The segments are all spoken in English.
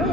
あ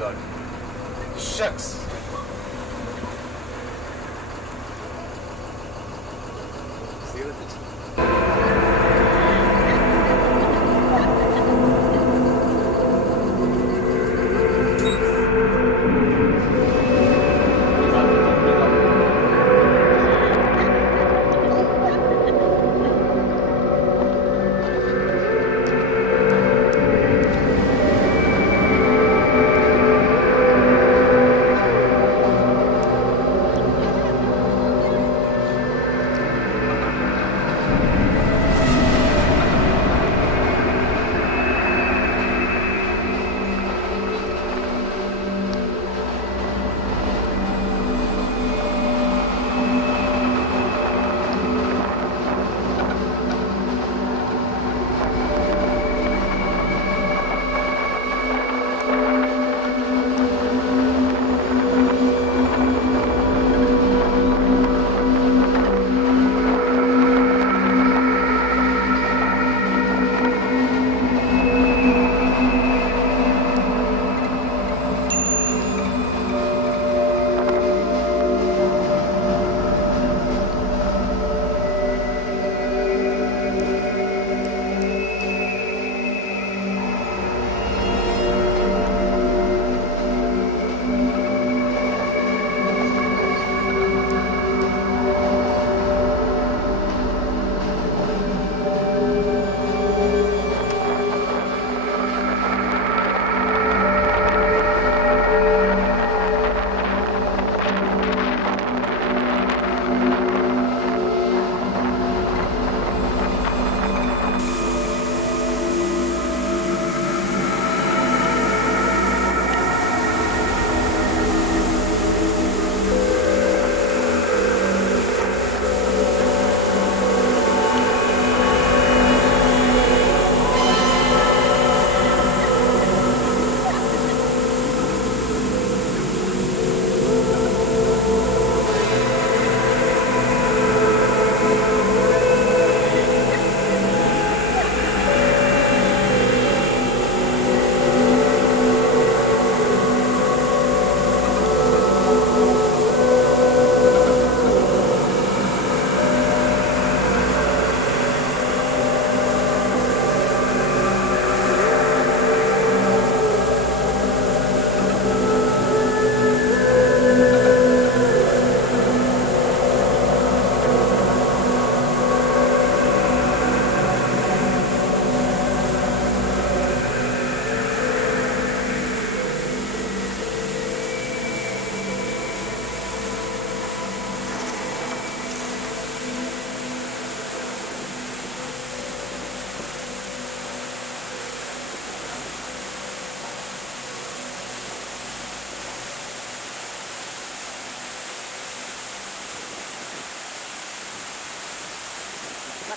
God. Shucks. See what it is.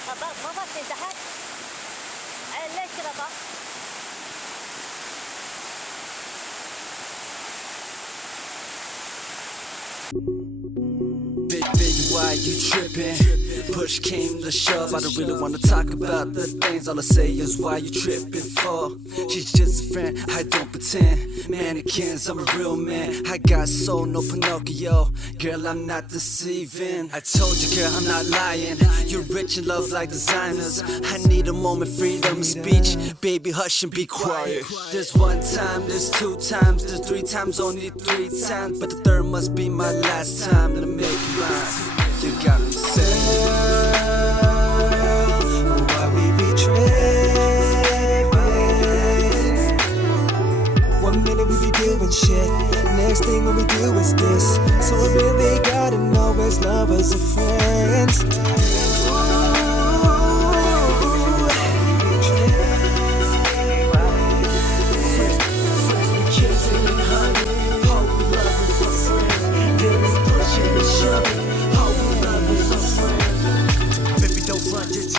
خبر بابا تزهق ليش رضا Baby, why you trippin'? Push came to shove, I don't really wanna talk about the things. All I say is why you trippin' for? She's just a friend, I don't pretend. Mannequins, I'm a real man. I got soul, no Pinocchio. Girl, I'm not deceiving. I told you, girl, I'm not lying. You're rich in love like designers. I need a moment, freedom of speech. Baby, hush and be quiet. There's one time, there's two times, there's three times, only three times. But the third must be my last time to make you mine. You got me saying, why we be tripping? 1 minute we be doing shit, next thing what we do is this. So I really gotta know as lovers or friends.